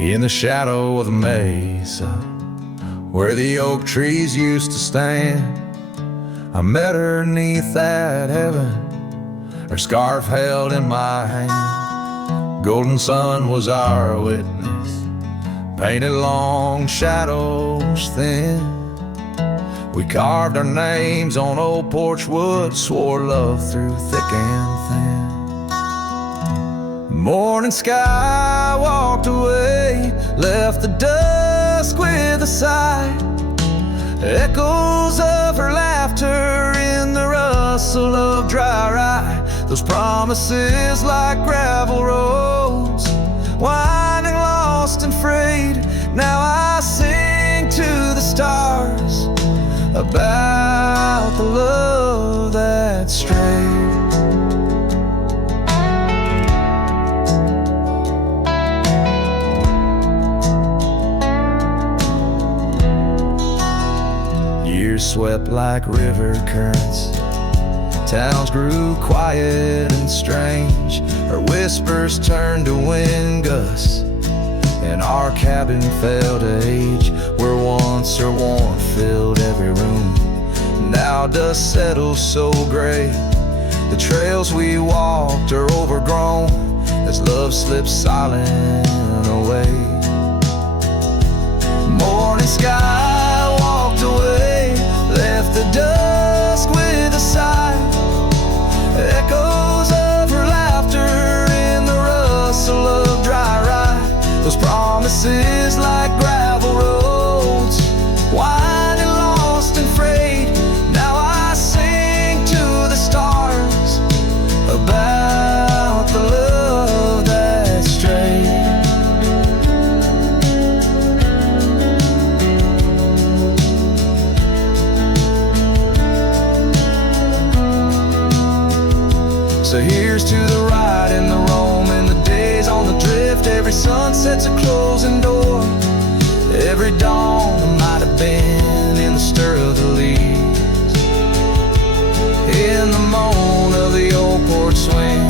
in the shadow of the mesa where the oak trees used to stand. I met her 'neath that heaven, her scarf held in my hand. Golden sun was our witness, painted long shadows thin. We carved our names on old porch wood, swore love through thick and thin. Morning sky walked away, left the dusk with a sigh. Echoes of her laughter in the rustle of dry rye. Those promises like gravel roads, winding lost and frayed. Now I sing to the stars about the love that strayed. Years swept like river currents, towns grew quiet and strange. Her whispers turned to wind gusts, and our cabin fell to age. Where once her warmth filled every room, now dust settles so gray. The trails we walked are overgrown as love slips silent away. Morning sky walked away, left the dusk with a sigh. Echoes of her laughter in the rustle of dry rye. Those promises like gravel roads, winding lost and frayed. Now I sing to the stars about the love that strayed. So here's to the ride and the roam and the days on the drift. Every sunset's a closing door, every dawn might have been in the stir of the leaves. In the moan of the old porch swing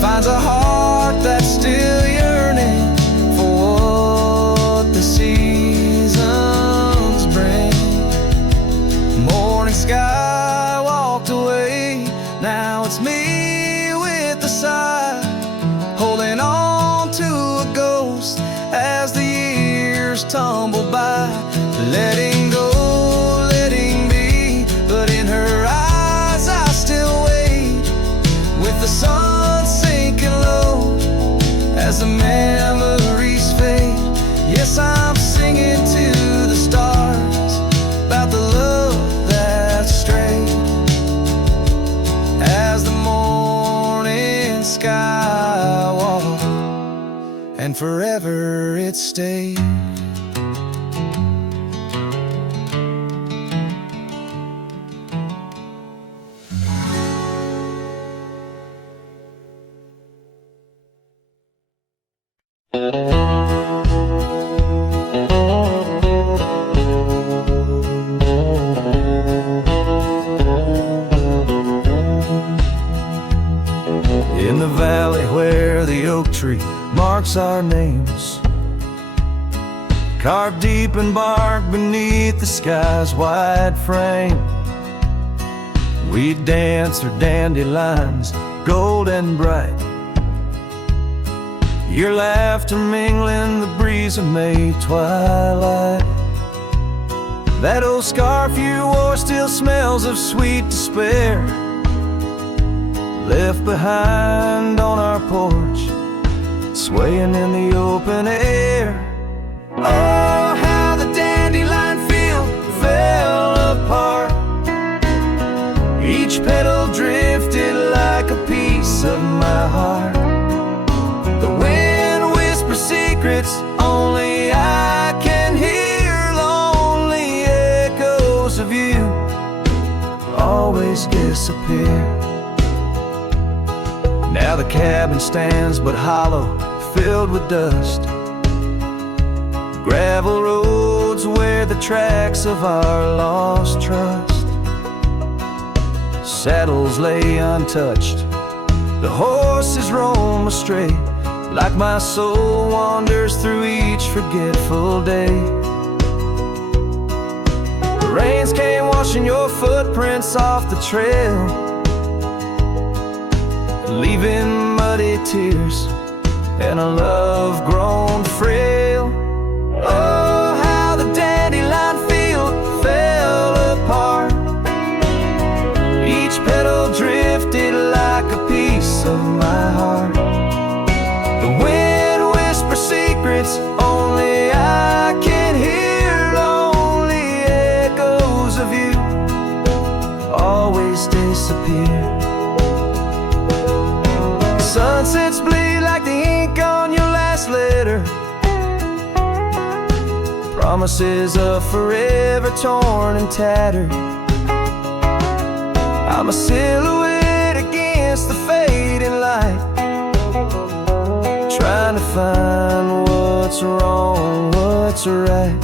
finds a heart that's still yearning for what the seasons bring. Morning sky walked away, now it's me with the sigh, holding on to a ghost as the years tumble by. Letting go, letting be, but in her eyes I still wait, with the sun sinking low as the memories fade. Yes, I'm singing to the stars about the love that strayed. As the morning sky walked, and forever it stayed. In the valley where the oak tree marks our names, carved deep in bark beneath the sky's wide frame, we dance through dandelions, gold and bright. Your laughter mingling the breeze of May twilight. That old scarf you wore still smells of sweet despair, left behind on our porch, swaying in the open air. Oh, how the dandelion field fell apart. Each petal drifted like a piece of my heart. The wind whispers secrets only I can hear, lonely echoes of you always disappear. Now the cabin stands but hollow, filled with dust. Gravel roads where the tracks of our lost trust. Saddles lay untouched, the horses roam astray, like my soul wanders through each forgetful day. The rains came washing your footprints off the trail, leaving muddy tears and a love grown frail. Oh, how the dandelion field fell apart. Each petal drifted like a piece of my heart. The wind whispers secrets only I can hear. Lonely echoes of you always disappear. Sunsets bleed like the ink on your last letter, promises of forever torn and tattered. I'm a silhouette against the fading light, trying to find what's wrong, what's right.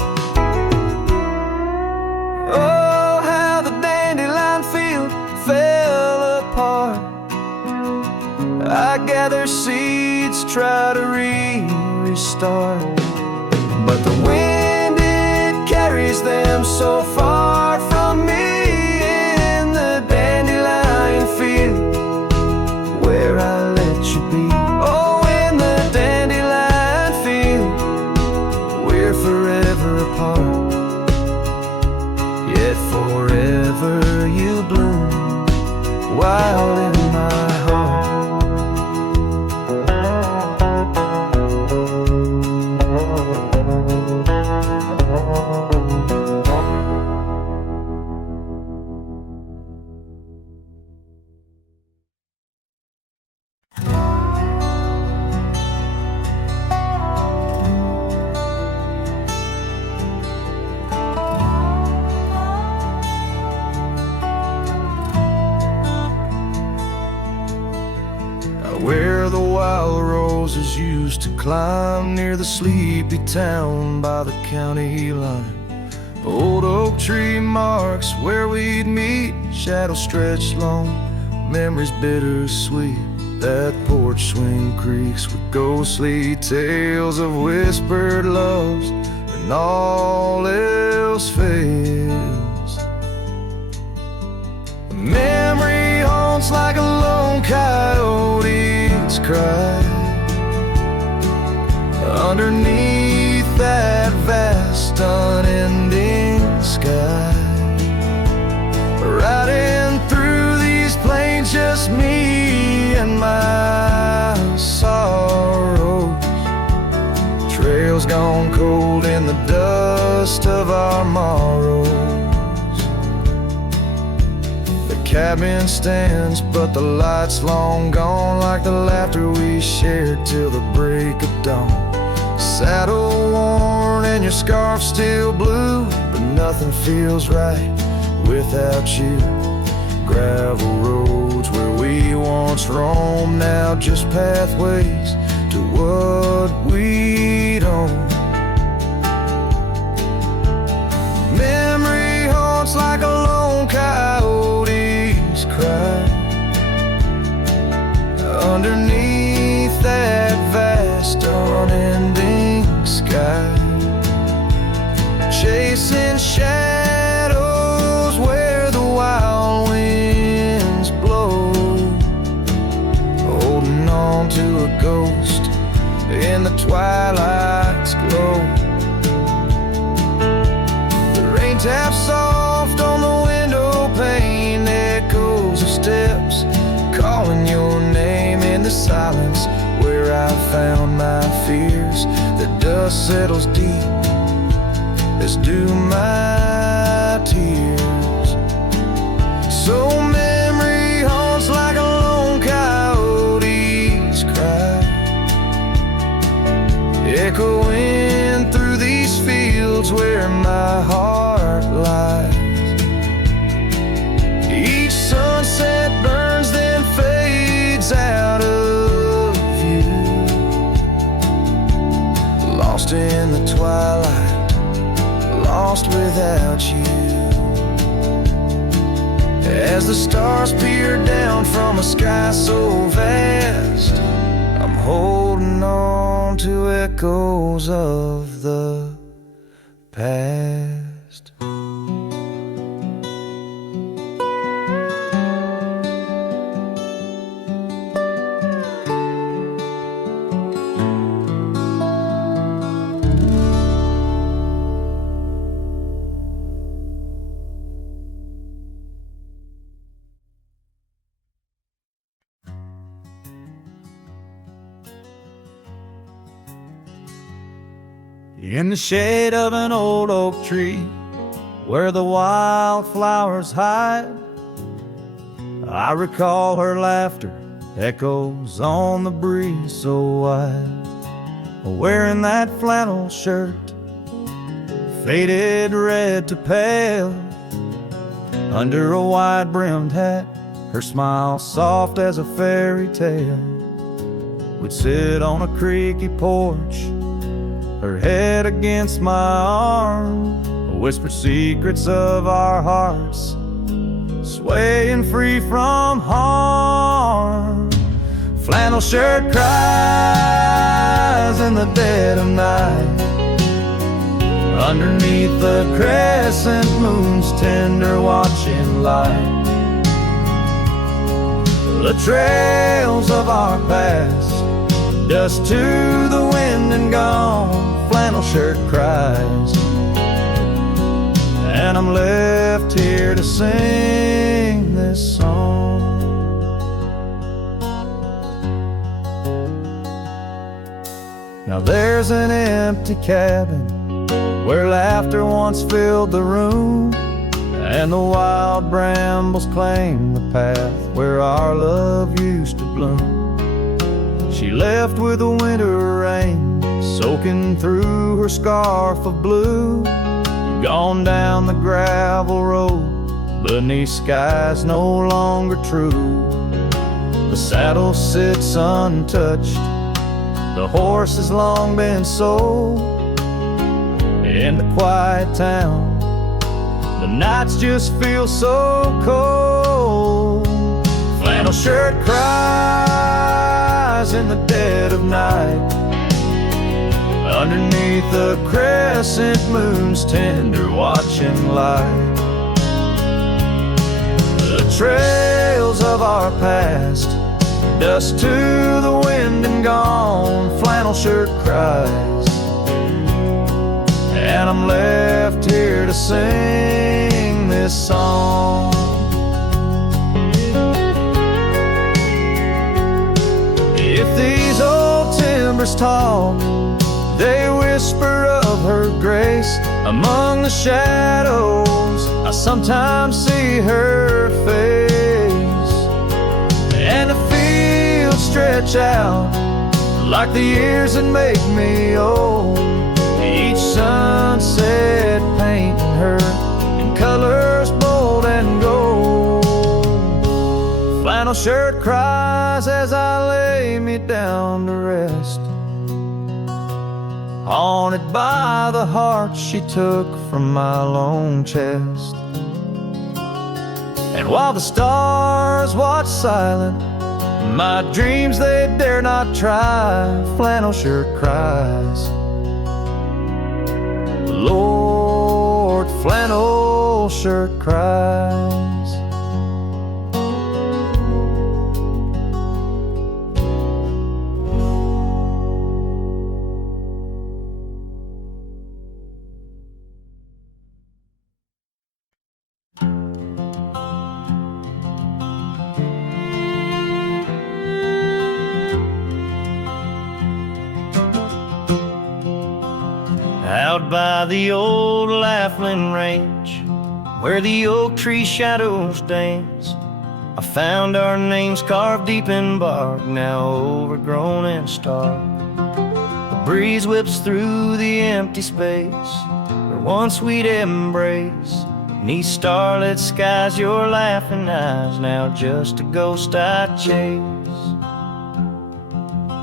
Oh, how the dandelion field fell apart. I gather seeds, try to restart, but the wind, it carries them so far from me. In the dandelion field where I let you be. Oh, in the dandelion field we're forever apart, yet forever you bloom wild in my heart. Where the wild roses used to climb, near the sleepy town by the county line. Old oak tree marks where we'd meet, shadows stretched long, memories bittersweet. That porch swing creaks with ghostly tales of whispered loves when all else fails. Memory haunts like a lone coyote's cry underneath that vast unending sky. Riding through these plains, just me and my sorrows. Trails gone cold in the dust of our morrows. Cabin stands, but the light's long gone, like the laughter we shared till the break of dawn. Saddle worn and your scarf still blue, but nothing feels right without you. Gravel roads where we once roamed, now just pathways to what we don't. Memory haunts like a lone coyote cry underneath that vast unending sky, chasing shadows where the wild winds blow, holding on to a ghost in the twilight's glow. The rain taps soft on the window pane, echoes of steps calling your name in the silence where I found my fears. The dust settles deep, as do my tears. So memory haunts like a lone coyote's cry, echoing through these fields where my heart lies. Each sunset burns, then fades out of view, lost in the twilight, lost without you. As the stars peer down from a sky so vast, I'm holding on to echoes of the past. In the shade of an old oak tree, where the wildflowers hide, I recall her laughter, echoes on the breeze so wide. Wearing that flannel shirt, faded red to pale, under a wide-brimmed hat, her smile soft as a fairy tale. We'd sit on a creaky porch, her head against my arm, whisper secrets of our hearts, swaying free from harm. Flannel shirt cries in the dead of night, underneath the crescent moon's tender watching light. The trails of our past, dust to the wind and gone. Flannel shirt cries, and I'm left here to sing this song. Now there's an empty cabin where laughter once filled the room, and the wild brambles claim the path where our love used to bloom. She left with the winter rain soaking through her scarf of blue, gone down the gravel road beneath skies no longer true. The saddle sits untouched, the horse has long been sold. In the quiet town, the nights just feel so cold. Flannel shirt cries in the dead of night, underneath the crescent moon's tender watching light. The trails of our past, dust to the wind and gone. Flannel shirt cries, and I'm left here to sing this song. If these old timbers talk, they whisper of her grace. Among the shadows, I sometimes see her face, and the fields stretch out like the years that make me old. Each sunset painting her in colors bold and gold. Flannel shirt cries as I lay me down to rest, haunted by the heart she took from my lone chest. And while the stars watch silent, my dreams they dare not try. Flannel shirt cries, Lord, flannel shirt cries. Out by the old Laughlin Range, where the oak tree shadows dance, I found our names carved deep in bark, now overgrown and stark. The breeze whips through the empty space where once we'd embrace. Beneath starlit skies, your laughing eyes, now just a ghost I chase.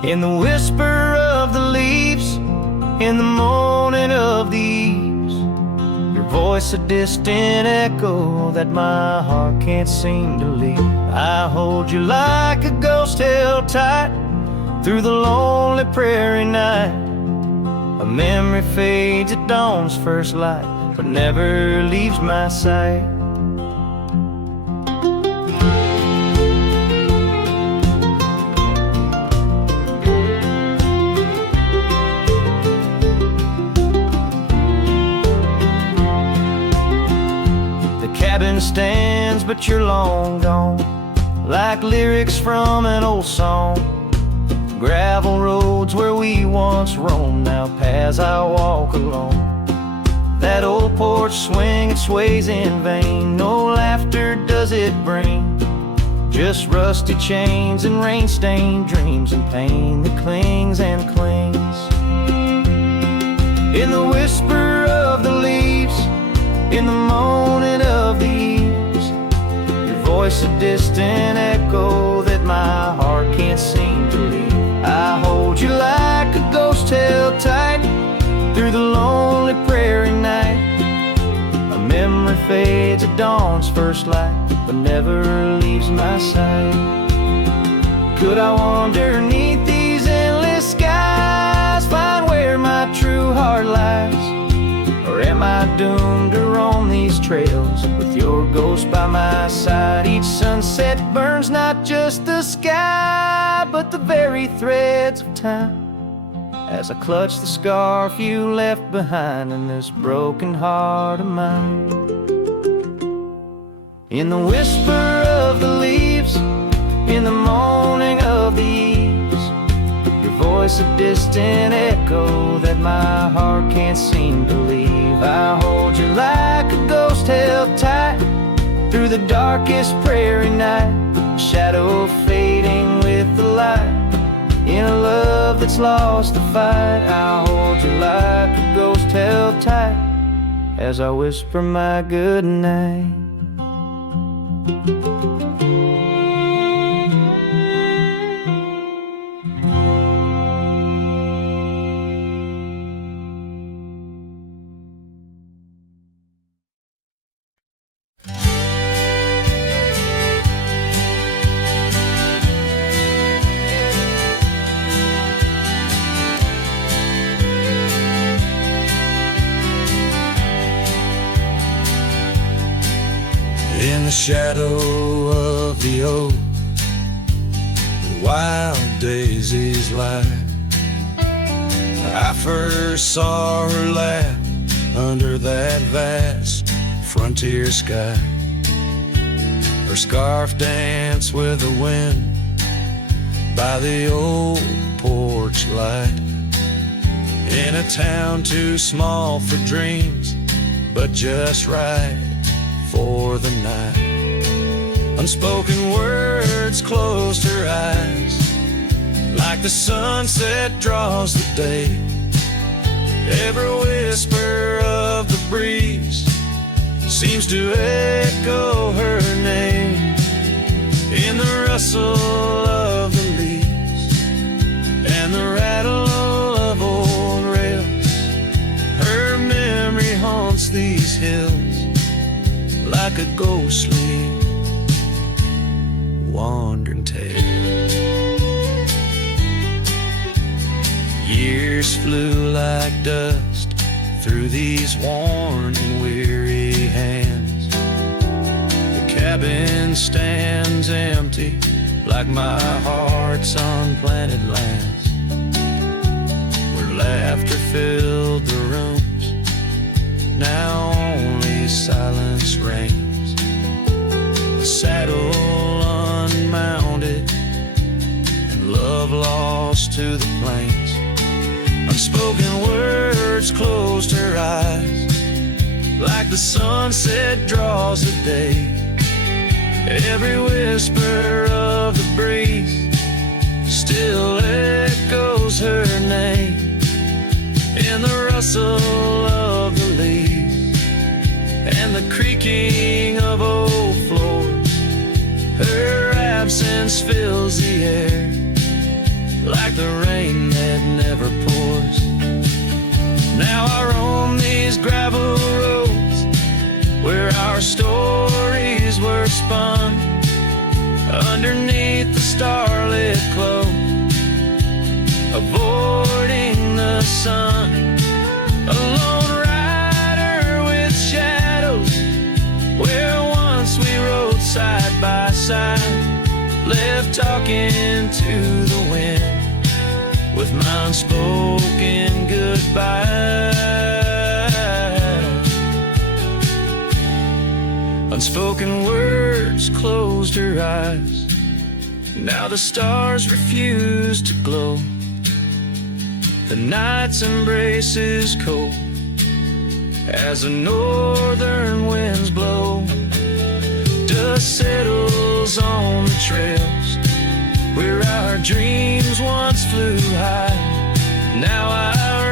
In the whisper of the leaves, in the moaning of the eaves, your voice a distant echo that my heart can't seem to leave. I hold you like a ghost held tight through the lonely prairie night. A memory fades at dawn's first light, but never leaves my sight. The cabin stands, but you're long gone, like lyrics from an old song. Gravel roads where we once roamed, now paths I walk alone. That old porch swing, it sways in vain. No laughter does it bring, just rusty chains and rain-stained dreams and pain that clings and clings. In the whisper of the leaves, in the moaning of the eaves, your voice a distant echo that my heart can't seem to leave. I hold you like a ghost held tight through the lonely prairie night. A memory fades at dawn's first light, but never leaves my sight. Could I wander neath these endless skies, find where my true heart lies? Or am I doomed to roam these trails with your ghost by my side? Each sunset burns not just the sky, but the very threads of time, as I clutch the scarf you left behind in this broken heart of mine. In the whisper of the leaves, in the moaning of the eaves, your voice a distant echo that my heart can't seem to leave. I hold you like a ghost held tight through the darkest prairie night, shadow fading with the light. In a love that's lost the fight, I hold you like a ghost held tight as I whisper my good night. In the shadow of the oak, the wild daisies lie. I first saw her laugh under that vast frontier sky. Her scarf danced with the wind by the old porch light. In a town too small for dreams, but just right for the night. Unspoken words closed her eyes, like the sunset draws the day. Every whisper of the breeze seems to echo her name. In the rustle of the leaves and the rattle of old rails, her memory haunts these hills like a ghostly wandering tale. Years flew like dust through these worn and weary hands. The cabin stands empty like my heart's unplanted lands, where laughter filled the rooms, now only silence reigns. The saddle unmounted and love lost to the plains. Unspoken words closed her eyes, like the sunset draws the day. Every whisper of the breeze still echoes her name. In the rustle of the leaves and the creaking of old floors, her absence fills the air like the rain that never pours. Now I roam these gravel roads where our stories were spun, underneath the starlit clothes sun. A lone rider with shadows, where once we rode side by side, left talking to the wind with my unspoken goodbye. Unspoken words closed her eyes. Now the stars refuse to glow. The night's embrace is cold as the northern winds blow. Dust settles on the trails where our dreams once flew high. Now I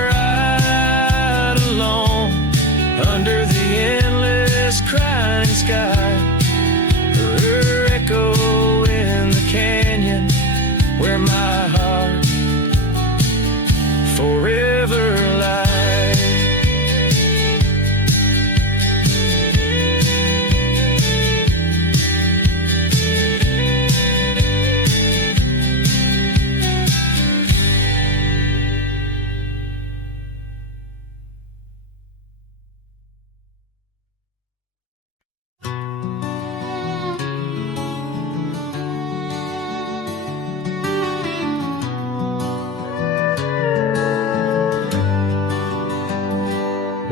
ride alone under the endless crying sky. Her echo in the canyon where my heart forever lies.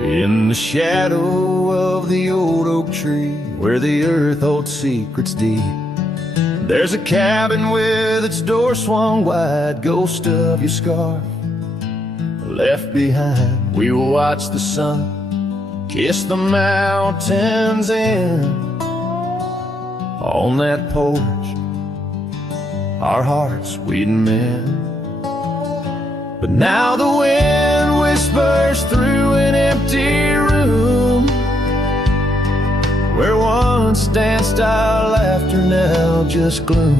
In the shadow of the old oak tree, where the earth holds secrets deep, there's a cabin with its door swung wide, ghost of your scarf left behind. We will watch the sun kiss the mountains in. On that porch, our hearts we'd mend. But now the wind whispers through an empty room, where once danced our laughter, now just gloom.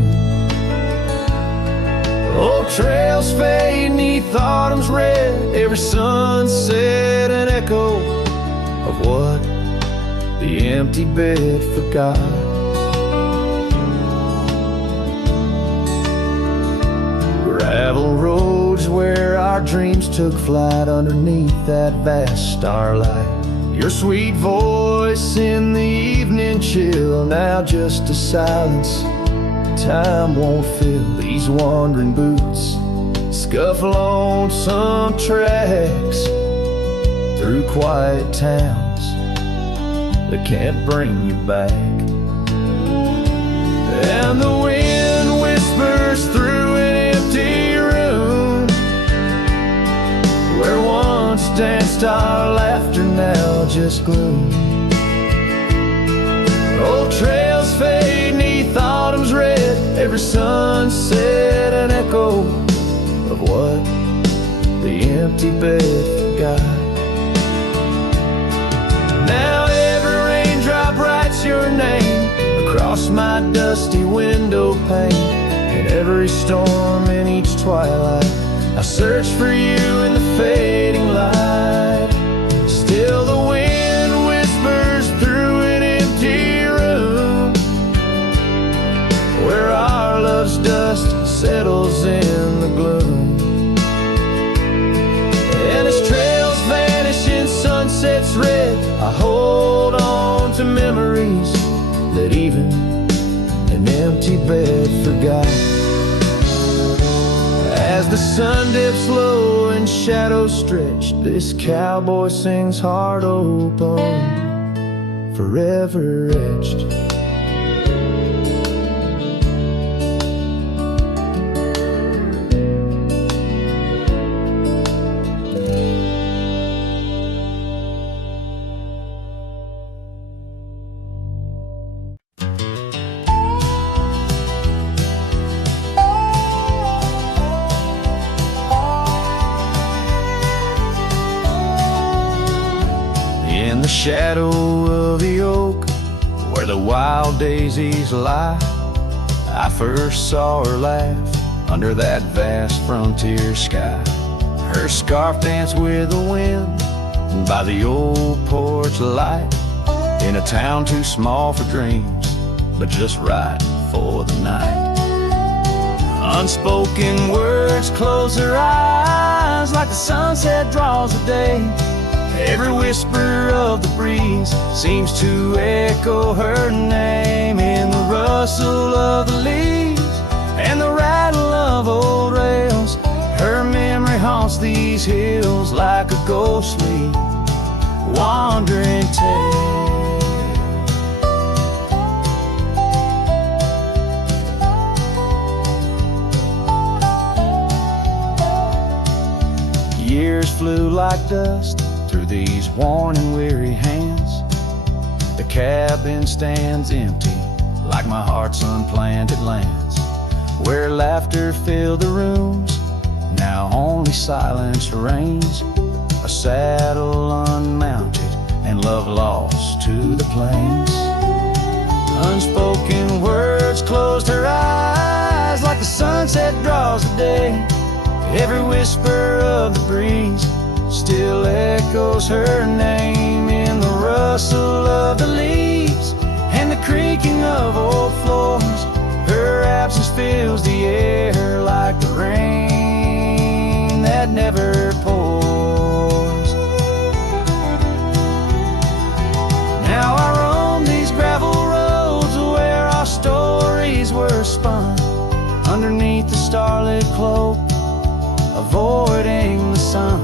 Old trails fade 'neath autumn's red, every sunset an echo of what the empty bed forgot. Gravel roads where our dreams took flight underneath that vast starlight. Your sweet voice in the evening chill, now just a silence time won't fill. These wandering boots scuff lonesome tracks through quiet towns that can't bring you back. And the wind whispers through an empty room, where once danced our laughter, now just gloom. Old trails fade 'neath autumn's red, every sunset an echo of what the empty bed forgot. Now every raindrop writes your name across my dusty window pane. In every storm, in each twilight, I search for you in the fading light. Still the wind whispers through an empty room, where our love's dust settles in the gloom. And as trails vanish in sunsets red, I hold on to memories that even an empty bed forgot. As the sun dips low and shadows stretch, this cowboy sings heart open, forever etched. In the shadow of the oak, where the wild daisies lie, I first saw her laugh under that vast frontier sky. Her scarf danced with the wind by the old porch light, in a town too small for dreams, but just right for the night. Unspoken words close her eyes like the sunset draws the day. Every whisper of the breeze seems to echo her name. In the rustle of the leaves and the rattle of old rails, her memory haunts these hills like a ghostly wandering tale. Years flew like dust through these worn and weary hands. The cabin stands empty like my heart's unplanted lands, where laughter filled the rooms, now only silence reigns. A saddle unmounted and love lost to the plains. Unspoken words closed her eyes like the sunset draws the day. Every whisper of the breeze still echoes her name. In the rustle of the leaves and the creaking of old floors, her absence fills the air like the rain that never pours. Now I roam these gravel roads where our stories were spun, underneath the starlit cloak, avoiding the sun.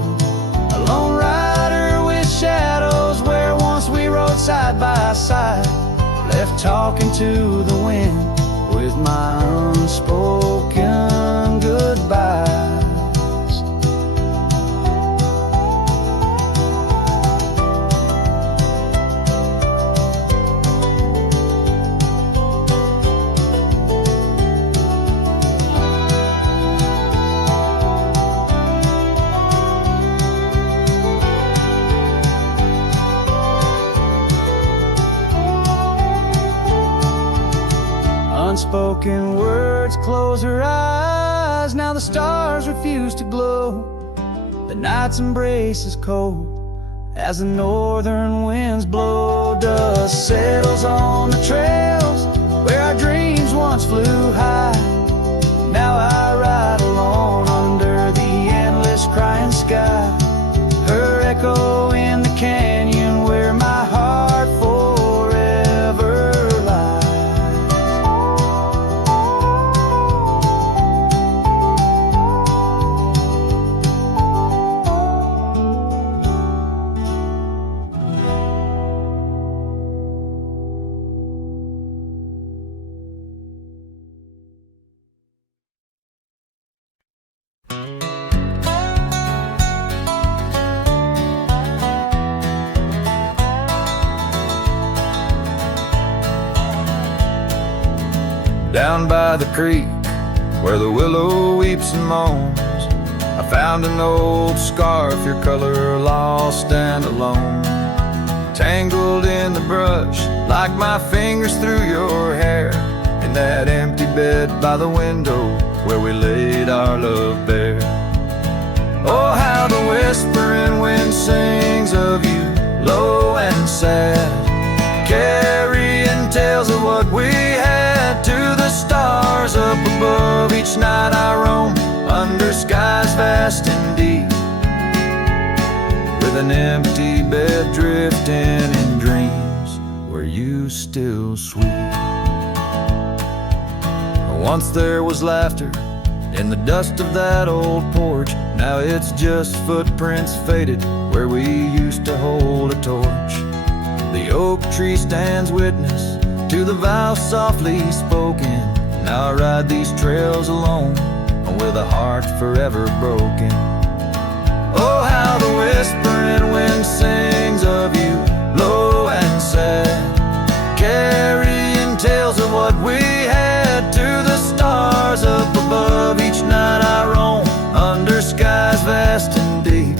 A lone rider with shadows where once we rode side by side, left talking to the wind with my unspoken goodbyes. Unspoken words close her eyes, now the stars refuse to glow. The night's embrace is cold as the northern winds blow. Dust settles on the trails where our dreams once flew high. Now I ride alone under the endless crying sky, her echo in the canyon where my heart forever lies. Down by the creek, where the willow weeps and moans, I found an old scarf, your color lost and alone, tangled in the brush like my fingers through your hair. In that empty bed by the window where we laid our love bare. Oh, how the whispering wind sings of you, low and sad, carrying tales of what we had to the stars up above. Each night I roam under skies vast and deep, with an empty bed drifting in dreams where you still sweep. Once there was laughter in the dust of that old porch, now it's just footprints faded where we used to hold a torch. The oak tree stands witness to the vow softly spoken. Now I ride these trails alone, with a heart forever broken. Oh, how the whispering wind sings of you, low and sad, carrying tales of what we had to the stars up above. Each night I roam under skies vast and deep,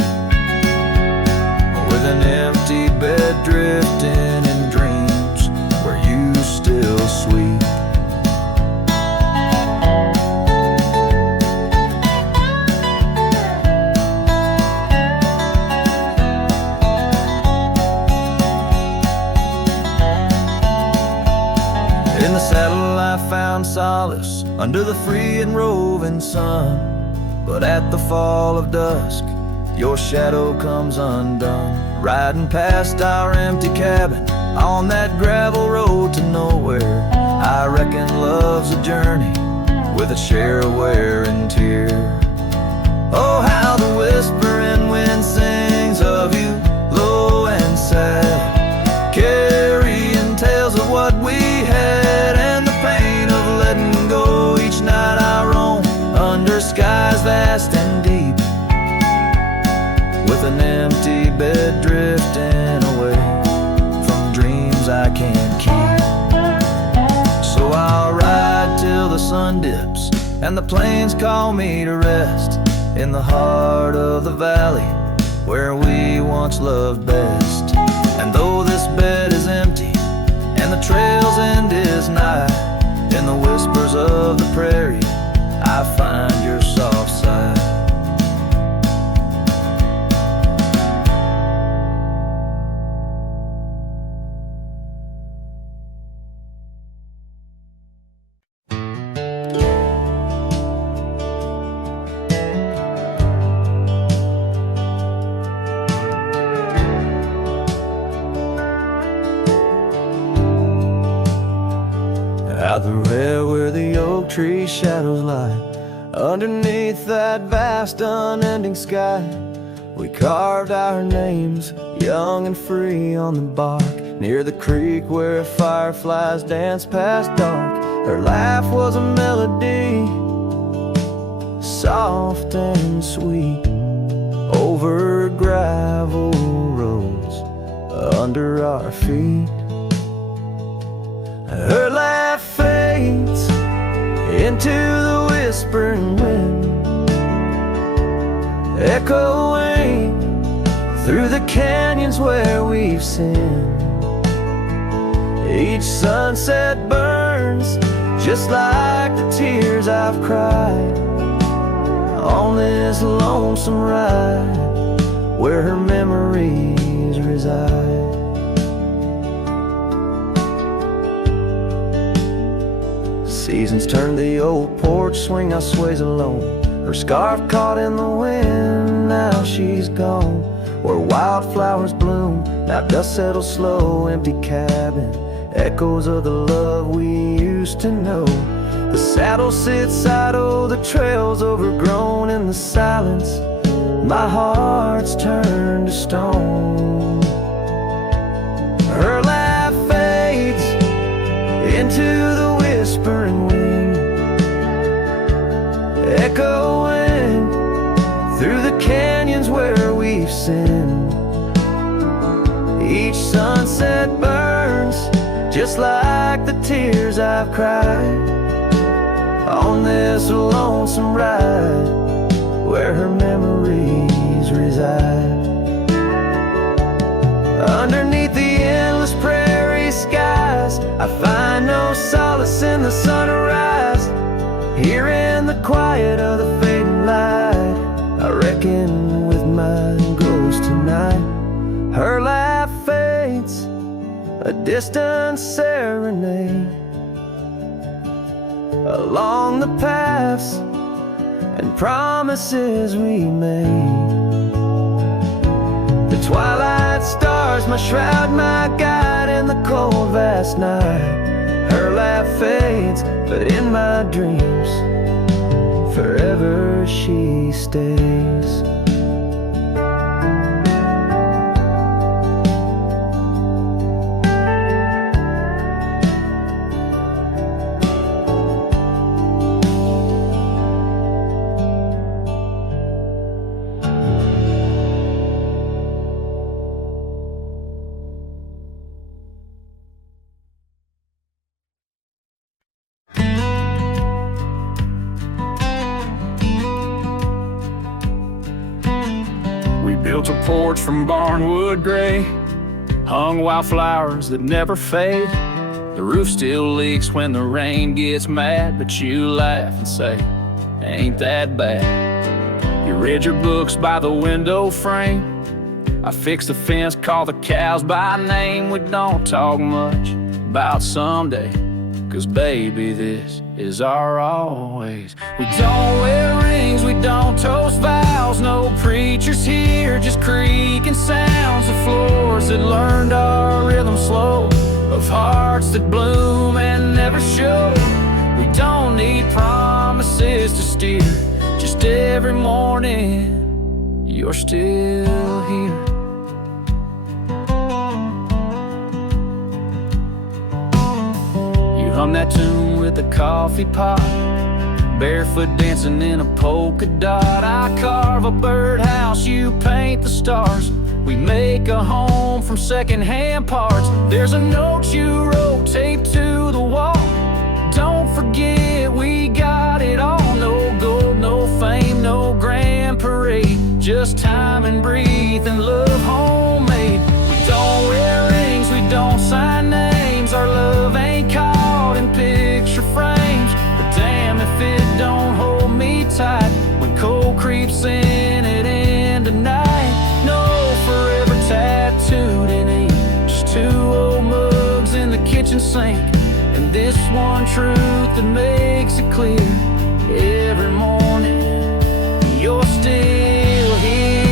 with an empty bed drifting in dreams where you still sweep. In the satellite I found solace under the free and roving sun. But at the fall of dusk, your shadow comes undone. Riding past our empty cabin on that gravel road to nowhere, I reckon love's a journey with a share of wear and tear. Oh, how the whispering wind sings of you, low and sad, carrying tales of what we had and the pain of letting go. Each night I roam under skies vast and deep, with an empty bed drifting away from dreams I can't keep. So I'll ride till the sun dips and the plains call me to rest in the heart of the valley where we once loved best. And though this bed is empty and the trail's end is nigh, in the whispers of the prairie I find your soft side. Out the rail where the oak tree shadows lie, underneath that vast unending sky, we carved our names, young and free, on the bark near the creek where fireflies danced past dark. Her laugh was a melody, soft and sweet, over gravel roads under our feet. Her laugh fades into the whispering wind, echoing through the canyons where we've sinned. Each sunset burns just like the tears I've cried on this lonesome ride where her memories reside. Seasons turn the old porch swing, I sways alone. Her scarf caught in the wind, now she's gone. Where wildflowers bloom, now dust settles slow. Empty cabin, echoes of the love we used to know. The saddle sits idle, the trail's overgrown. In the silence, my heart's turned to stone. Her laugh fades into the whispering wind, echoing through the canyons where we've sinned. Each sunset burns just like the tears I've cried on this lonesome ride where her memories reside. Underneath the endless prairie skies, I find no solace in the sunrise. Here in the quiet of the fading light, I reckon with my ghost tonight. Her laugh fades, a distant serenade along the paths and promises we made. The twilight stars, my shroud, my guide in the cold vast night. Her laugh fades, but in my dreams forever she stays. Built a porch from barnwood gray, hung wildflowers that never fade. The roof still leaks when the rain gets mad, but you laugh and say, ain't that bad. You read your books by the window frame. I fixed the fence, call the cows by name. We don't talk much about someday, 'cause baby, this is our always. We don't wear rings, we don't toast vows. No preachers here, just creaking sounds of floors that learned our rhythm slow, of hearts that bloom and never show. We don't need promises to steer, just every morning you're still here. You hum that tune with a coffee pot, barefoot dancing in a polka dot. I carve a birdhouse, you paint the stars. We make a home from secondhand parts. There's a note you wrote taped to the wall. Don't forget we got it all. No gold, no fame, no grand parade, just time and breathe and love homemade. We don't wear rings, we don't sign names. Our love ain't caught in picture frames, but damn if it don't hold me tight when cold creeps in at end of night. No forever tattooed in ink, just two old mugs in the kitchen sink, and this one truth that makes it clear every morning you're still here.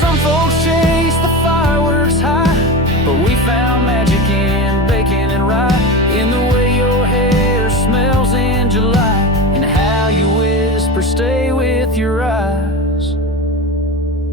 Some folks chase the fireworks high, but we found magic in bacon and rye, in the way your hair smells in July, and how you whisper stay with your eyes.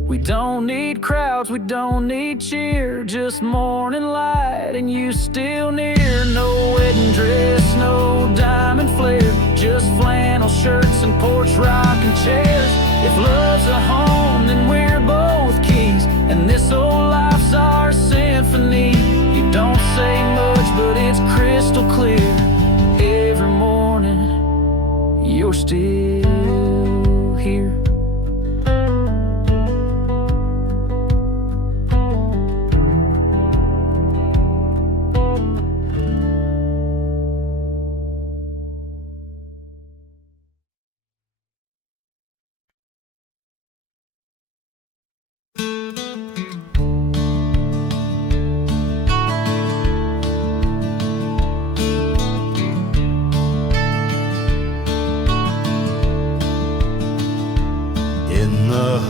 We don't need crowds, we don't need cheer, just morning light and you still near. No wedding dress, no diamond flare, just flannel shirts and porch rocking chairs. If love's a home, then we're both keys, and this old life's our symphony. You don't say much, but it's crystal clear. Every morning, you're still here.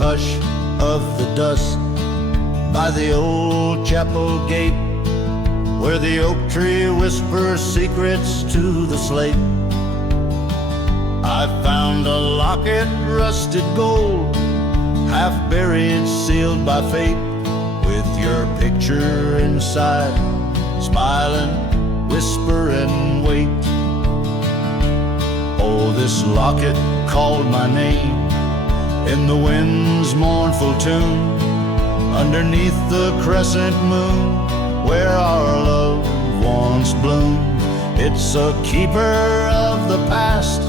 Hush of the dusk by the old chapel gate, where the oak tree whispers secrets to the slate. I found a locket, rusted gold, half buried, sealed by fate, with your picture inside, smiling, whisper and wait. Oh, this locket called my name in the wind's mournful tune, underneath the crescent moon, where our love once bloomed. It's a keeper of the past,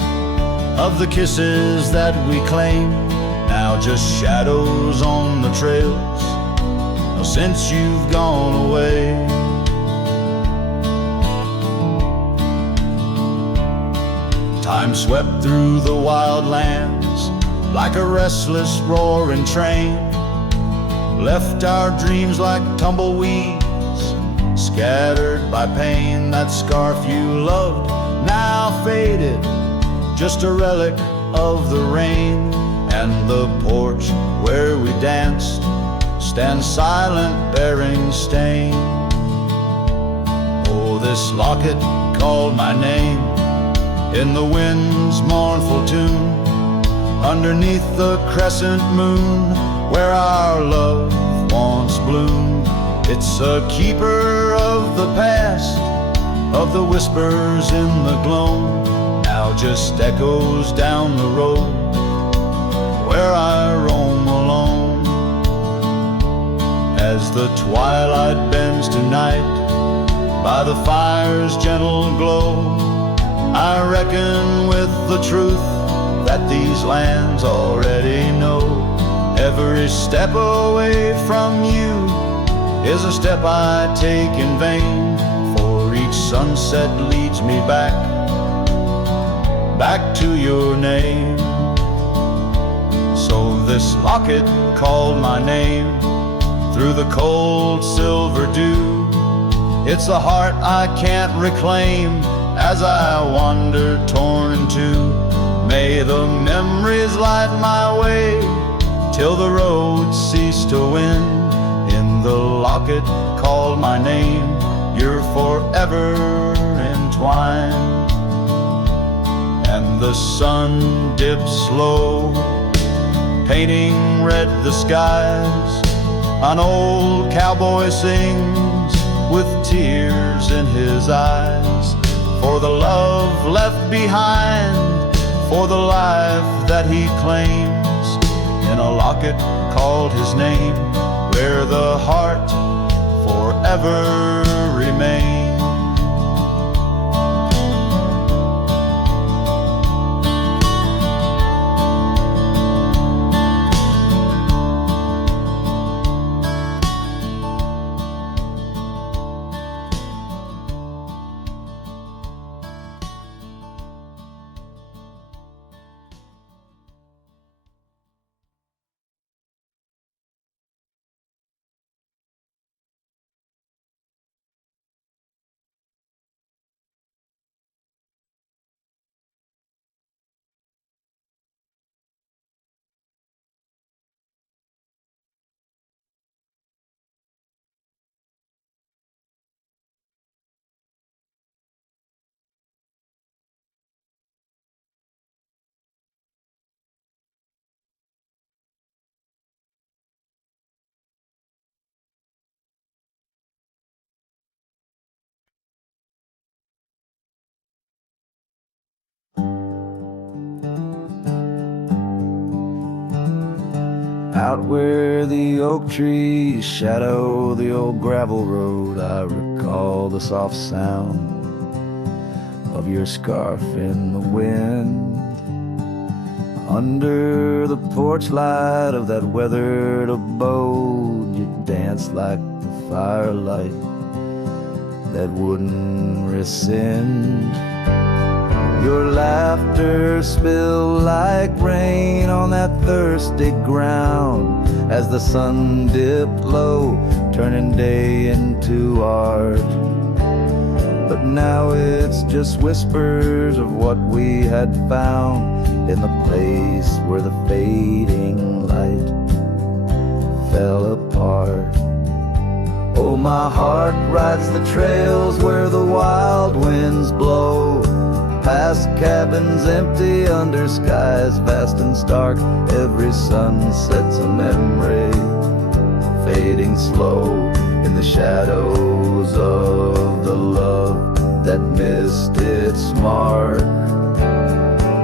of the kisses that we claim, now just shadows on the trails, since you've gone away. Time swept through the wild lands like a restless roaring train, left our dreams like tumbleweeds, scattered by pain. That scarf you loved, now faded, just a relic of the rain. And the porch where we danced stands silent, bearing stain. Oh, this locket called my name in the wind's mournful tune, underneath the crescent moon, where our love once bloomed. It's a keeper of the past, of the whispers in the gloam, now just echoes down the road, where I roam alone. As the twilight bends tonight, by the fire's gentle glow, I reckon with the truth that these lands already know. Every step away from you is a step I take in vain, for each sunset leads me back to your name. So this locket called my name through the cold silver dew. It's a heart I can't reclaim as I wander torn in two. May the memories light my way till the road cease to win. In the locket called my name, you're forever entwined. And the sun dips slow, painting red the skies. An old cowboy sings with tears in his eyes, for the love left behind, for the life that he claims. In a locket called his name, where the heart forever remains. Out where the oak trees shadow the old gravel road, I recall the soft sound of your scarf in the wind. Under the porch light of that weathered abode, you danced like the firelight that wouldn't rescind. Your laughter spilled like rain on that thirsty ground as the sun dipped low, turning day into art. But now it's just whispers of what we had found in the place where the fading light fell apart. Oh, my heart rides the trails where the wild winds blow, past cabins empty under skies vast and stark. Every sunset's a memory, fading slow in the shadows of the love that missed its mark.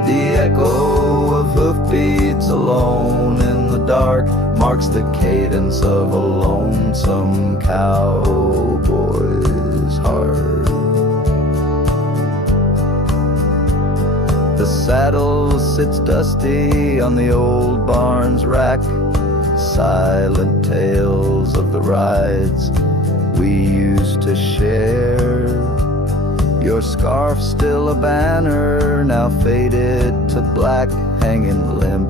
The echo of hoofbeats alone in the dark marks the cadence of a lonesome cowboy's heart. The saddle sits dusty on the old barn's rack, silent tales of the rides we used to share. Your scarf still a banner, now faded to black, hanging limp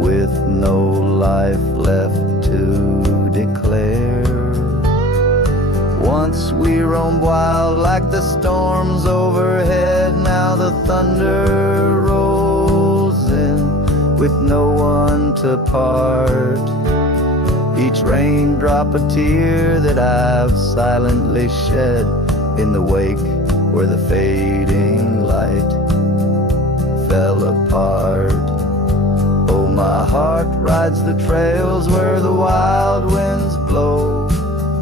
with no life left to declare. Once we roamed wild like the storms overhead, now the thunder rolls in with no one to part. Each raindrop a tear that I've silently shed in the wake where the fading light fell apart. Oh, my heart rides the trails where the wild winds blow,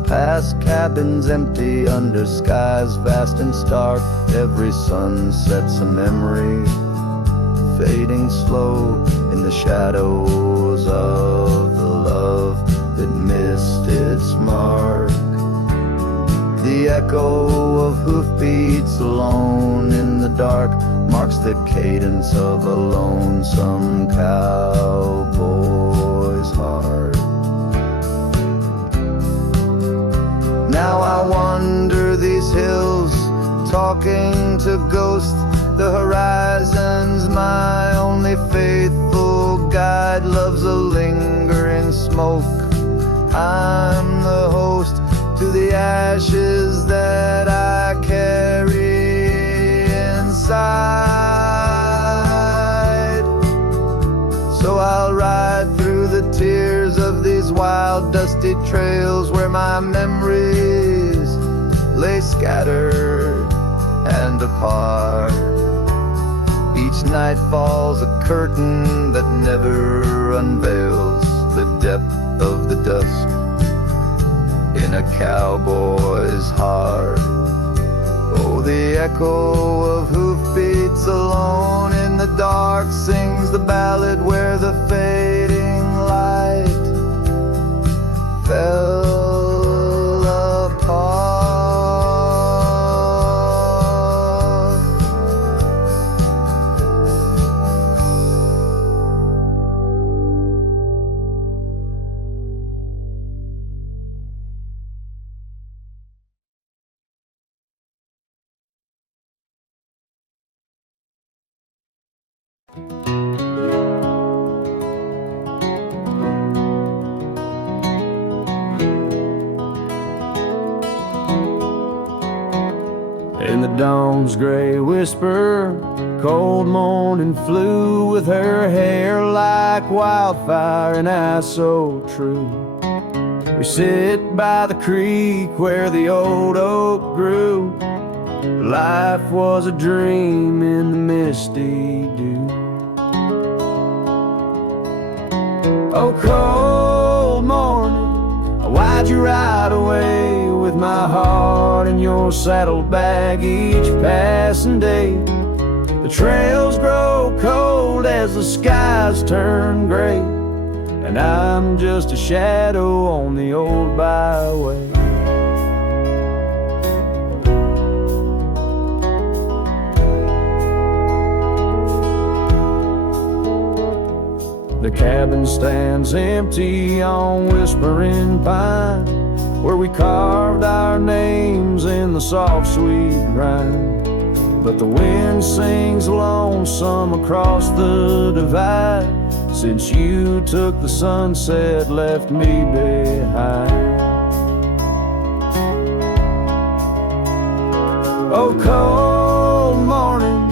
past cabins empty under skies vast and stark. Every sunset's a memory, fading slow in the shadows of the love that missed its mark. The echo of hoofbeats alone in the dark marks the cadence of a lonesome cowboy's heart. Now I wander these hills, talking to ghosts. The horizon's my only faithful guide. Love's a lingering smoke. I'm am the host to the ashes that I carry inside. So I'll ride through the tears of these wild, dusty trails where my memories lay scattered and apart. Each night falls a curtain that never unveils the depth of the dusk in a cowboy's heart. Oh, the echo of hoofbeats alone in the dark sings the ballad where the fading light fell apart. In the dawn's gray whisper, cold morning flew with her hair like wildfire and eyes so true. We sit by the creek where the old oak grew. Life was a dream in the misty dew. Oh, cold morning, why'd you ride away with my heart in your saddlebag each passing day? The trails grow cold as the skies turn gray, and I'm just a shadow on the old byway. The cabin stands empty on Whispering Pine, where we carved our names in the soft sweet rime. But the wind sings lonesome across the divide, since you took the sunset, left me behind. Oh, cold morning,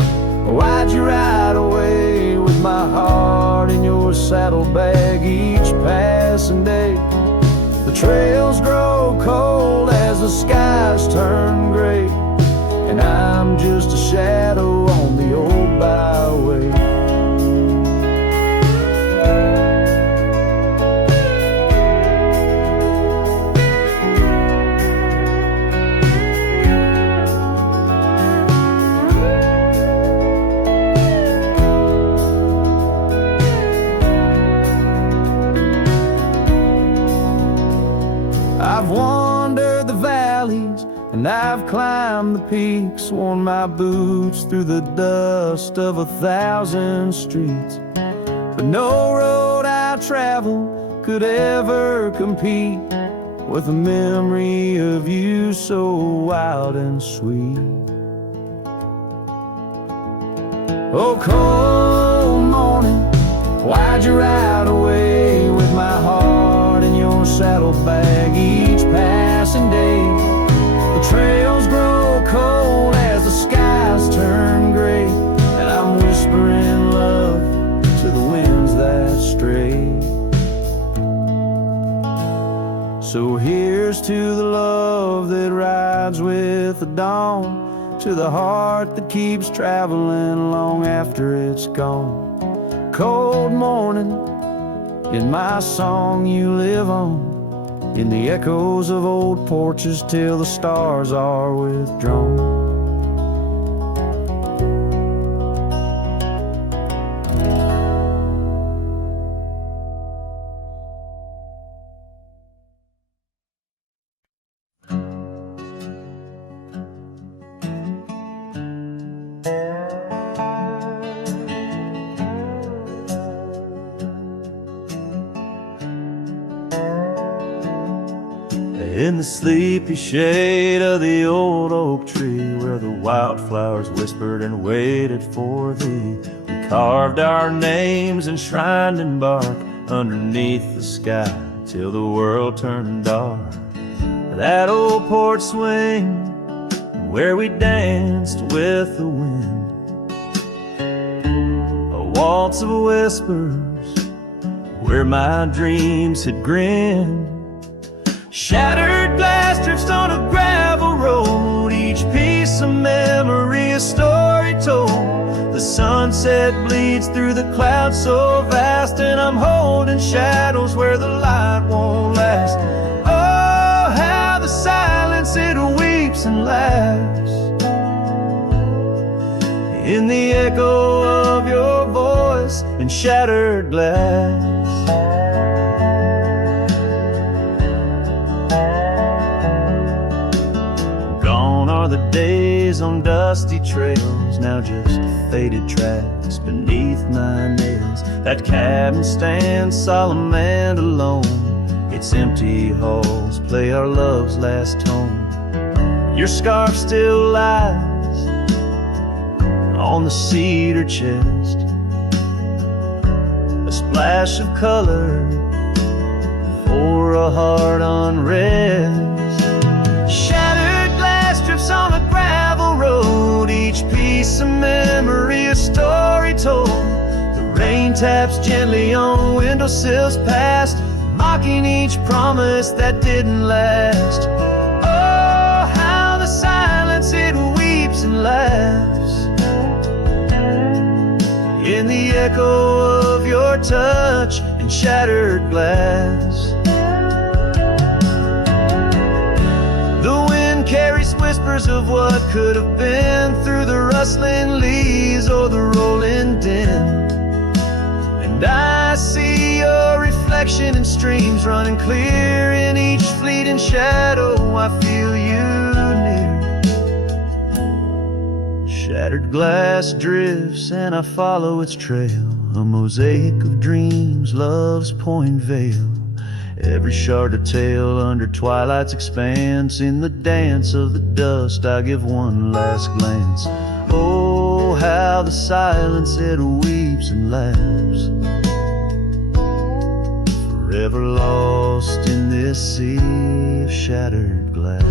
why'd you ride away with my heart in your saddlebag each passing day? The trails grow cold as the skies turn gray, and I'm just a shadow on the old byway. I've wandered the valleys and I've climbed the peaks, worn my boots through the dust of 1,000 streets. But no road I travel could ever compete with the memory of you so wild and sweet. Oh, cold morning, why'd you ride away with my heart in your saddlebag each passing day? The trails grow cold as the skies turn gray, and I'm whispering love to the winds that stray. So here's to the love that rides with the dawn, to the heart that keeps traveling long after it's gone. Cold morning, in my song you live on, in the echoes of old porches till the stars are withdrawn. In the sleepy shade of the old oak tree, where the wildflowers whispered and waited for thee, we carved our names enshrined in bark underneath the sky. till the world turned dark. That old porch swing where we danced with the wind, a waltz of whispers where my dreams had grinned. Shattered glass drifts on a gravel road, each piece of memory a story told. The sunset bleeds through the clouds so vast, and I'm holding shadows where the light won't last. Oh, how the silence it weeps and laughs in the echo of your voice and shattered glass. Gone are the days on dusty trails, now just faded tracks beneath my nails. That cabin stands solemn and alone, its empty halls play our love's last tone. Your scarf still lies on the cedar chest, a splash of color for a heart unrest. Shattered glass drifts on a gravel road, each piece of memory a story told. The rain taps gently on windowsills past, mocking each promise that didn't last. Oh, how the silence it weeps and laughs in the echo of your touch and shattered glass. The wind carries whispers of what could have been through the rustling leaves or the rolling din. And I see your reflection in streams running clear in each fleeting shadow. I feel you near. Shattered glass drifts and I follow its trail, a mosaic of dreams, love's point veil. Every shard a tale under twilight's expanse. In the dance of the dust I give one last glance. Oh, how the silence it weeps and laughs, forever lost in this sea of shattered glass.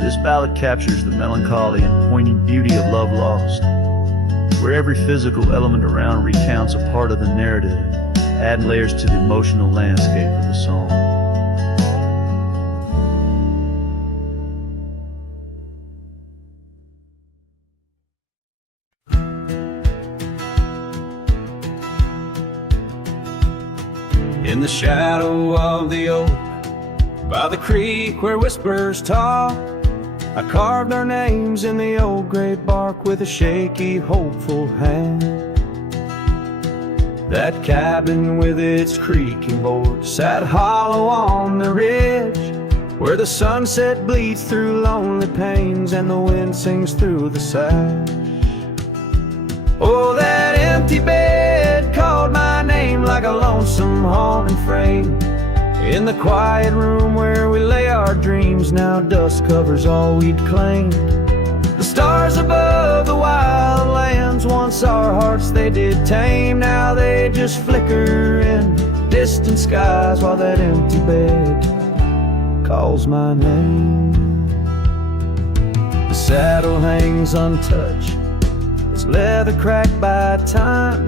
This ballad captures the melancholy and poignant beauty of love lost, where every physical element around recounts a part of the narrative, adding layers to the emotional landscape of the song. In the shadow of the oak, by the creek where whispers talk, I carved our names in the old gray bark with a shaky, hopeful hand. That cabin with its creaking board sat hollow on the ridge, where the sunset bleeds through lonely panes and the wind sings through the sash. Oh, that empty bed called my name like a lonesome haunting frame. In the quiet room where we lay our dreams, now dust covers all we'd claimed. The stars above the wild lands, once our hearts they did tame, now they just flicker in distant skies while that empty bed calls my name. The saddle hangs untouched, its leather cracked by time.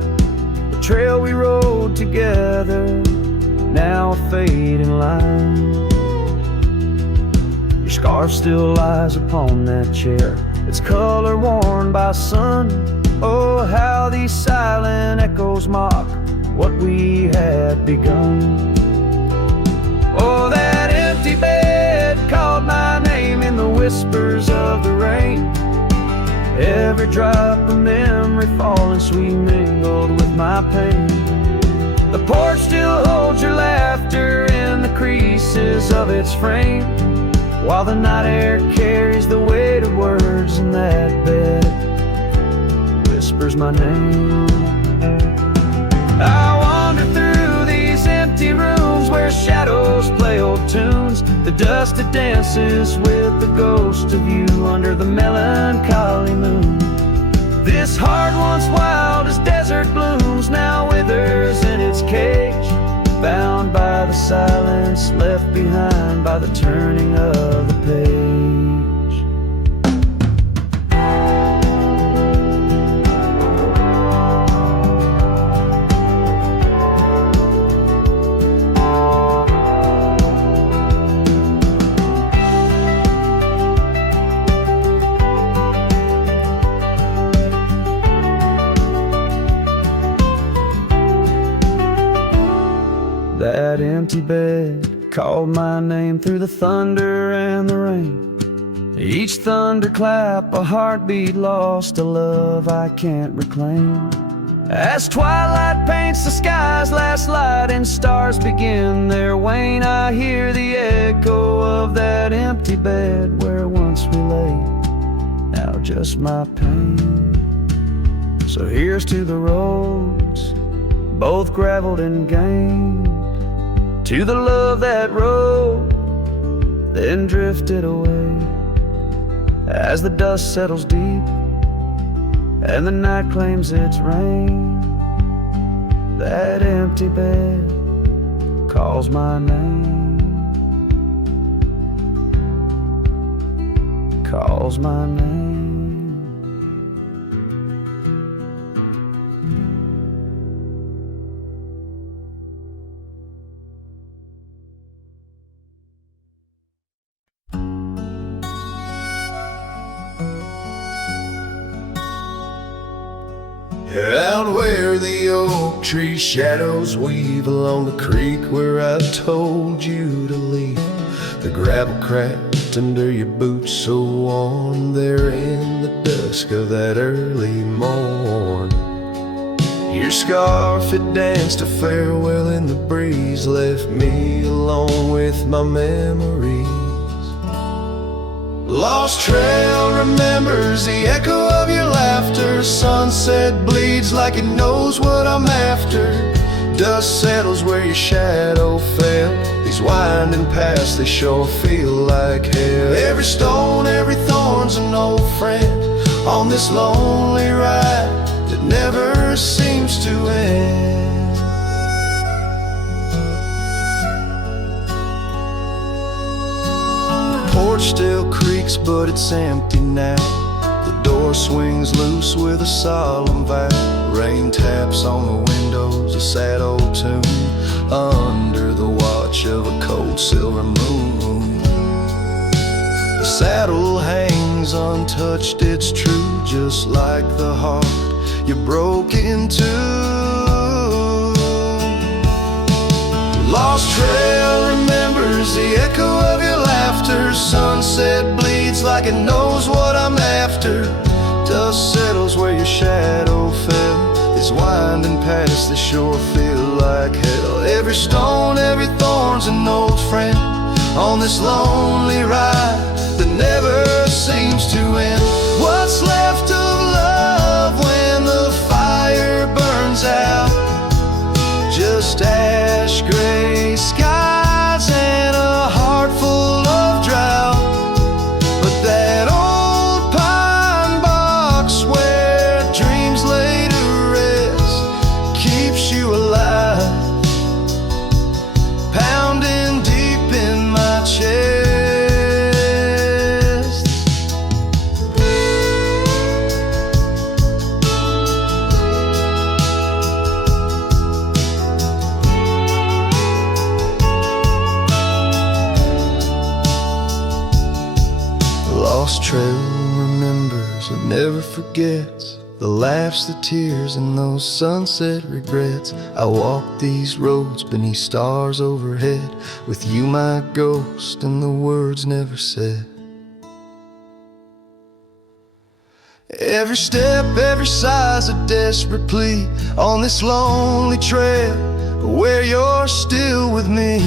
The trail we rode together, now a fading line. Your scarf still lies upon that chair, its color worn by sun. Oh, how these silent echoes mock what we had begun. Oh, that empty bed called my name in the whispers of the rain. Every drop of memory falling sweet mingled with my pain. The porch still holds your laughter in the creases of its frame, while the night air carries the weight of words, and that bed whispers my name. I wander through these empty rooms where shadows play old tunes. The dust that dances with the ghost of you under the melancholy moon. This heart once wild as desert blooms now withers in its cage, bound by the silence left behind by the turning of the page. That empty bed called my name through the thunder and the rain. Each thunderclap a heartbeat lost, a love I can't reclaim. As twilight paints the sky's last light and stars begin their wane, I hear the echo of that empty bed where once we lay. Now just my pain. So here's to the roads, both graveled and gained, to the love that rode, then drifted away. As the dust settles deep and the night claims its reign, that empty bed calls my name, calls my name. Out where the oak tree shadows weave along the creek where I told you to leave, the gravel cracked under your boots so warm there in the dusk of that early morn. Your scarf had danced a farewell in the breeze, left me alone with my memories. Lost trail remembers the echo of your laughter. Sunset bleeds like it knows what I'm after. Dust settles where your shadow fell. These winding paths, they sure feel like hell. Every stone, every thorn's an old friend on this lonely ride that never seems to end. Porch still creaks, but it's empty now. The door swings loose with a solemn vow. Rain taps on the windows, a sad old tune, under the watch of a cold silver moon. The saddle hangs untouched, it's true, just like the heart you broke into. Lost trail remembers the echo of your laughter. Sunset bleeds like it knows what I'm after. Dust settles where your shadow fell. These winding paths, they sure feel like hell. Every stone, every thorn's an old friend on this lonely ride that never seems to end. What's left of love when the fire burns out? Just ash gray skies and a heart full of drought. But that old pine box where dreams lay to rest keeps you alive, pounding deep in my chest. Lost trail remembers and never forgets the laughs, the tears, and those sunset regrets. I walk these roads beneath stars overhead, with you my ghost and the words never said. Every step, every sigh's a desperate plea on this lonely trail where you're still with me.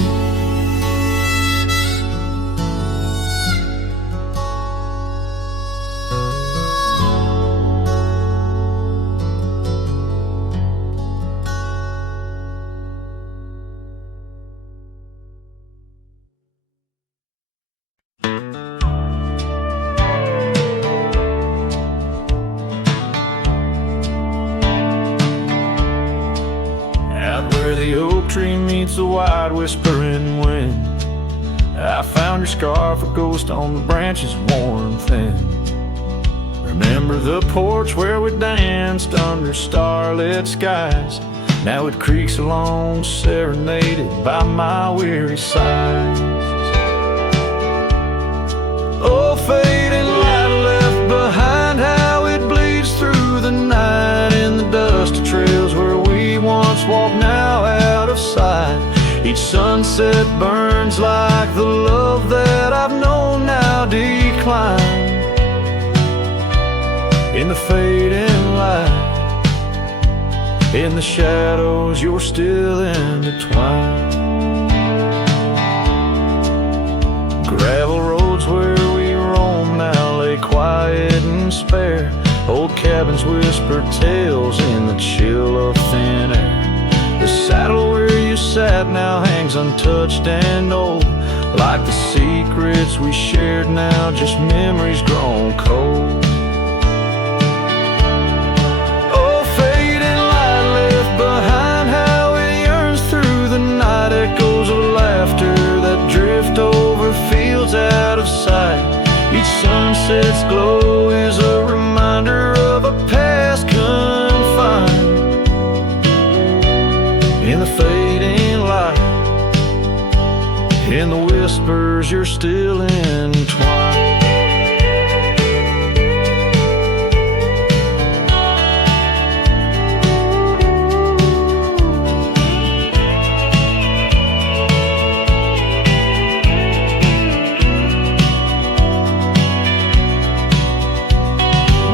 oak tree meets the wide whispering wind. I found your scarf, a ghost on the branches worn thin. Remember the porch where we danced under starlit skies. Now it creaks along, serenaded by my weary sighs. Oh, fading light left behind, how it bleeds through the night in the dusty trails where we once walked, now out of sight. Each sunset burns like the love that I've known now decline. In the fading light, in the shadows, you're still intertwined. Gravel roads where we roam now lay quiet and spare. Old cabins whisper tales in the chill of thin air. The saddle where you sat now hangs untouched and old, like the secrets we shared now, just memories grown cold. Oh, fading light left behind, how it yearns through the night. Echoes of laughter that drift over fields out of sight. Each sunset's glow is a reminder of a past confined. In the fading light, in the whispers, you're still entwined.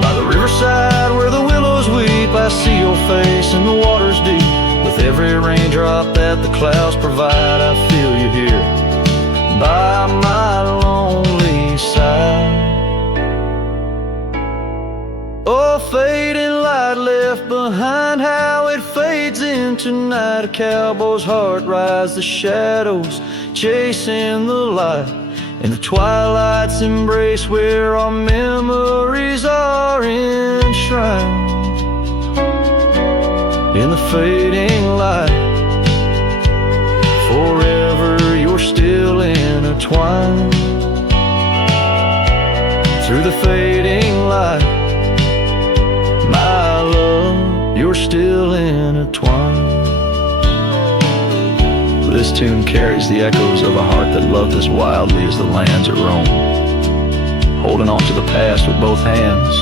By the riverside where the willows weep, I see your face in the water's deep. With every raindrop that the clouds provide, I feel you here by my lonely side. Oh, fading light left behind, how it fades into night. A cowboy's heart rides the shadows, chasing the light. In the twilight's embrace where our memories are enshrined. In the fading light, forever you're still intertwined. Through the fading light, my love, you're still intertwined. This tune carries the echoes of a heart that loved as wildly as the lands it roamed, holding on to the past with both hands,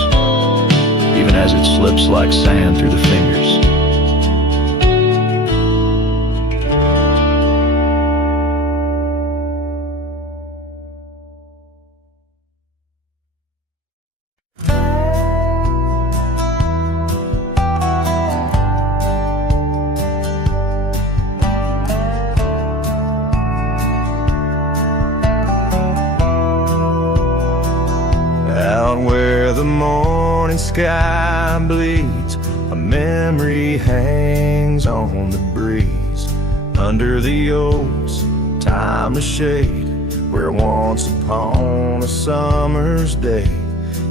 even as it slips like sand through the fingers. Where the morning sky bleeds, a memory hangs on the breeze. Under the oaks, timeless shade, where once upon a summer's day,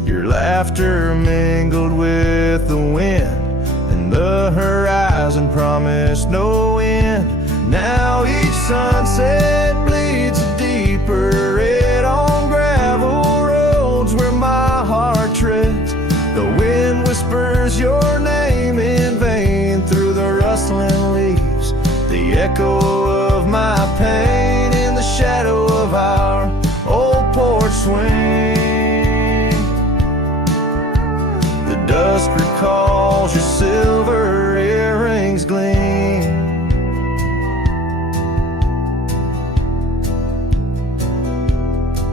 your laughter mingled with the wind, and the horizon promised no end. Now each sunset bleeds a deeper red on gravel roads where my heart treads. The wind whispers your name in vain through the rustling leaves. The echo of my pain in the shadow of our old porch swing. The dusk recalls your silver earrings gleam.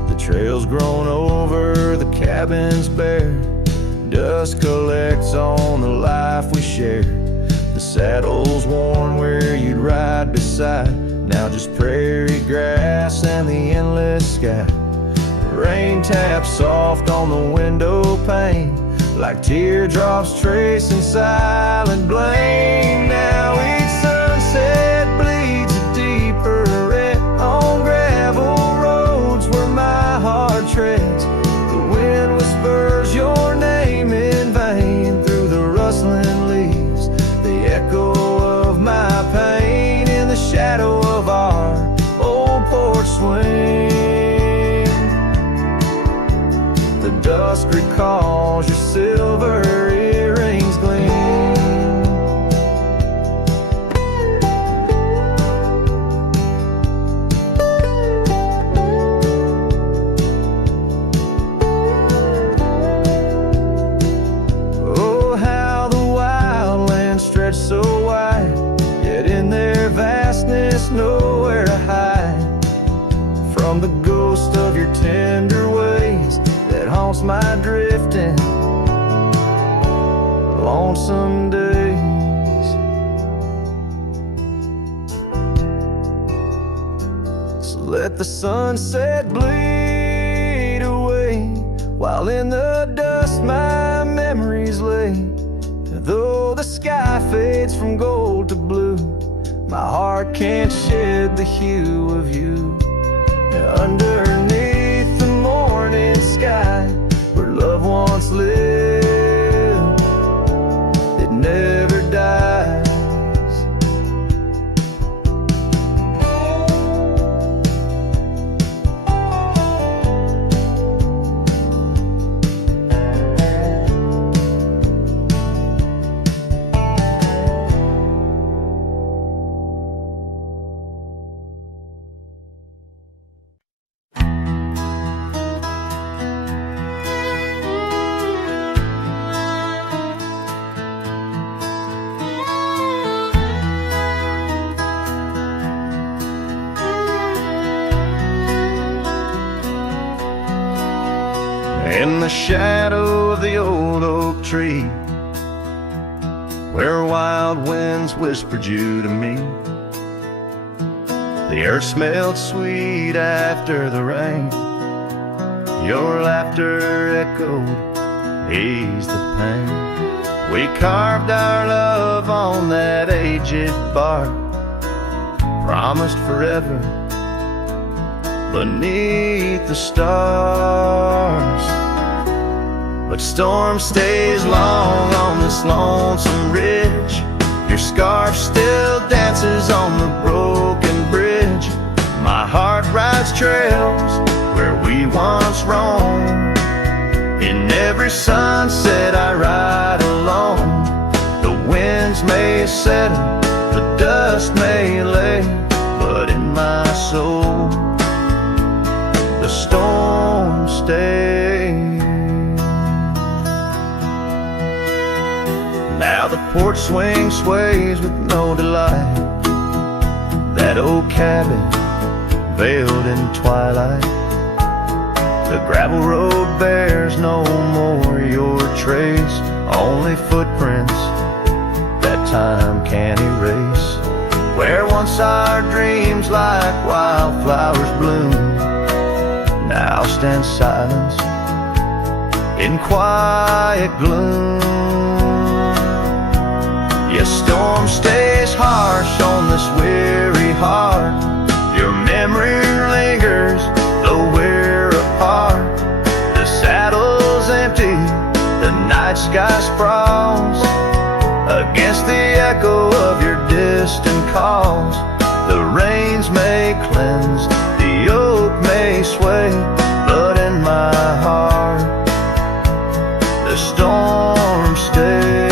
The trail's grown over, the cabin's bare. Dust collects on the life we share. The saddle's worn where you'd ride beside. Now just prairie grass and the endless sky. Rain taps soft on the window pane, like teardrops tracing silent blame. Now each sunset bleeds a deeper red on gravel roads where my heart treads. The wind whispers your name in vain through the rustling leaves. The echo of my pain 'cause your silver earrings gleam. Oh, how the wild land stretched so wide, yet in their vastness nowhere to hide from the ghost of your tender ways that haunts my drifting lonesome days. So let the sunset bleed away, while in the dust my memories lay. Though the sky fades from gold to blue, my heart can't shed the hue of you. Underneath the morning sky, where love once lived, it never dies. In the shadow of the old oak tree, where wild winds whispered you to me, the earth smelled sweet after the rain. Your laughter echoed, eased the pain. We carved our love on that aged bark, promised forever beneath the stars. But storm stays long on this lonesome ridge. Your scarf still dances on the broken bridge. My heart rides trails where we once roamed. In every sunset I ride alone. The winds may settle, the dust may lay, but in my soul the storm stays. Now the porch swing sways with no delight. That old cabin veiled in twilight. The gravel road bears no more your trace, only footprints that time can't erase. Where once our dreams like wildflowers bloomed, now stand silence in quiet gloom. Yes, storm stays harsh on this weary heart. Your memory lingers, though we're apart. The saddle's empty, the night sky sprawls against the echo of your distant calls. The rains may cleanse, the oak may sway, but in my heart the storm stays.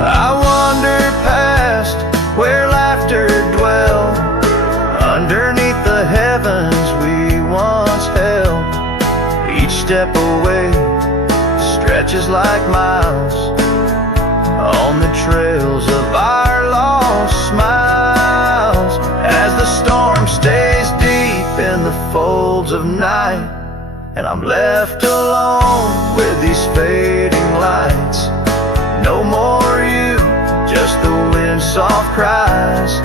I wander past where laughter dwelled, underneath the heavens we once held. Each step away stretches like miles on the trails of our lost smiles. As the storm stays deep in the folds of night, and I'm left alone with these fading lights. No more you, just the wind's soft cries